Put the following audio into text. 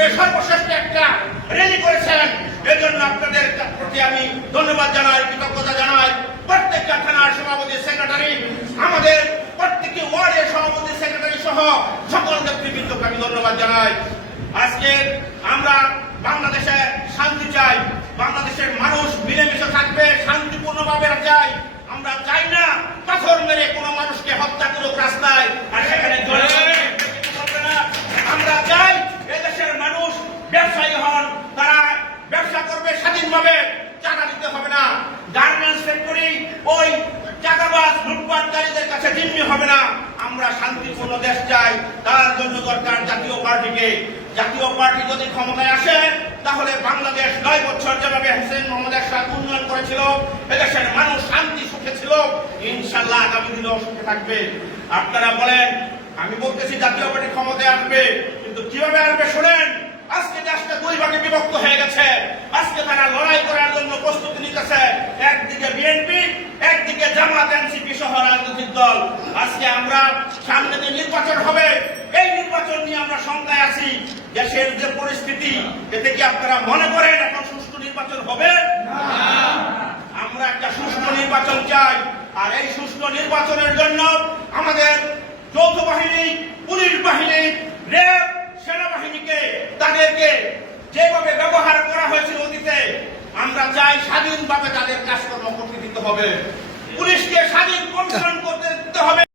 পূর্বে সর্বশ্রেষ্ঠ একটা র্যালি করেছেন। এজন্য আপনাদের প্রতি আমি ধন্যবাদ জানাই, কৃতজ্ঞতা জানাই। প্রত্যেকটা থানার সভাপতি, সেক্রেটারি, আমাদের প্রত্যেকটি ওয়ার্ডের সভাপতি, সেক্রেটারি সহ সকল নেতৃবৃন্দকে আমি ধন্যবাদ জানাই। আজকে আমরা বাংলাদেশে শান্তি চাই, বাংলাদেশের মানুষ মিলেমিশে থাকবে, শান্তিপূর্ণভাবে চাই। আমরা চাই না পাথর মেরে কোনো মানুষকে হত্যা করুক রাস্তায় আর সেখানে আমরা চাই এদেশের মানুষ ব্যবসায়ী হন, তারা ব্যবসা করবে স্বাধীনভাবে, টাকা দিতে হবে না। গার্মেন্টস ফ্যাক্টরি ওই চাঁদাবাজ লুটপাটকারীদের কাছে জিম্মি হবে না। আমরা শান্তিপূর্ণ দেশ চাই, তার জন্য দরকার জাতীয় পার্টিকে। জাতীয় পার্টি যদি ক্ষমতায় আসে তাহলে বাংলাদেশ 9 বছর যেভাবে হোসেন মোহাম্মদ এরশাদ উন্নয়ন করেছিল, এদেশের মানুষ শান্তি সুখে ছিল, ইনশাআল্লাহ আগামী দিনেও সুখে থাকবে। আপনারা বলেন, আমি বলতেছি জাতীয় পার্টি ক্ষমতায় আসবে, কিন্তু কিভাবে আসবে শুনেন। আজকে দেশটা 2 ভাগে বিভক্ত হয়ে গেছে। আজকে তারা লড়াই করার জন্য প্রস্তুতি নিতেছে, একদিকে বিএনপি, একদিকে জামাত, এনসিপি সহ রাজনৈতিক দল। আজকে আমরা সামনে যে নির্বাচন হবে, এই নির্বাচন নিয়ে আমরা শঙ্কায় আছি। দেশের যে পরিস্থিতি, এতে কি আপনারা মনে করেন এখন সুষ্ঠু নির্বাচন হবে? আমরা একটা সুষ্ঠু নির্বাচন চাই। আর এই সুষ্ঠু নির্বাচনের জন্য আমাদের যৌথ বাহিনী, পুলিশ বাহিনী, র্যাব, সেনাবাহিনীকে তাদেরকে যেভাবে ব্যবহার করা হয়েছিল অতীতে, আমরা চাই স্বাধীনভাবে তাদের কাজকর্ম করতে দিতে হবে।